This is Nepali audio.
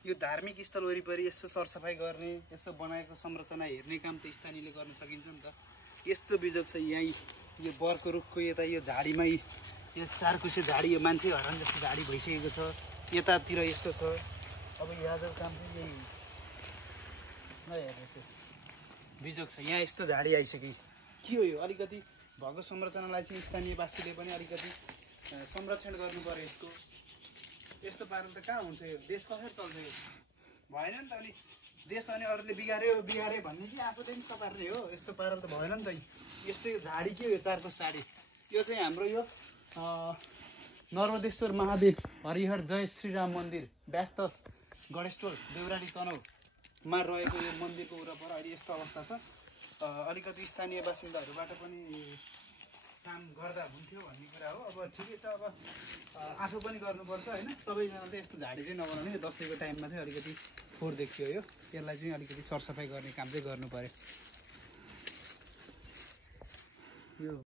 यो धार्मिक स्थल वरिपरि यस्तो सरसफाइ गर्ने, यसो बनाएको संरचना हेर्ने काम त स्थानीयले गर्न सकिन्छ नि त। यस्तो बिजोग छ यहाँ यो बरको रुखको यता यो झाडीमा यो चारकुसे झाडी, यो मान्छे हरान जस्तो झाडी भइसकेको छ। यतातिर यस्तो छ। अब यहाँ काम चाहिँ यही नहेर्नुहोस्, बिजोग छ। यहाँ यस्तो झाडी आइसक्यो। के हो यो? अलिकति भएको संरचनालाई चाहिँ स्थानीयवासीले पनि अलिकति संरक्षण गर्नु पर्यो यसको। यस्तो पाराले त कहाँ हुन्छ यो? देश कसरी चल्छ यो? भएन नि त। अनि देश अनि अरूले बिगार्यो भन्ने कि आफूले पनि सपार्ने हो? यस्तो पाराले त भएन नि त। यस्तो यो झाडी के हो? यो चारको साडी यो चाहिँ हाम्रो यो नर्मदेश्वर महादेव हरिहर जय श्रीराम मन्दिर व्यस्तस गणेशटोल देउराली तनहुमा रहेको यो मन्दिरको वरपर अहिले यस्तो अवस्था छ। अलिकति स्थानीय बासिन्दाहरूबाट पनि काम गर्दा हुन्थ्यो भन्ने कुरा हो। अब ठिकै छ, अब आफू पनि गर्नुपर्छ होइन। सबैजनाले यस्तो झाडी चाहिँ नबनाउने। दसैँको टाइममा चाहिँ अलिकति फोहोर देखियो यसलाई चाहिँ अलिकति सरसफाइ गर्ने काम चाहिँ गर्नु पर्यो।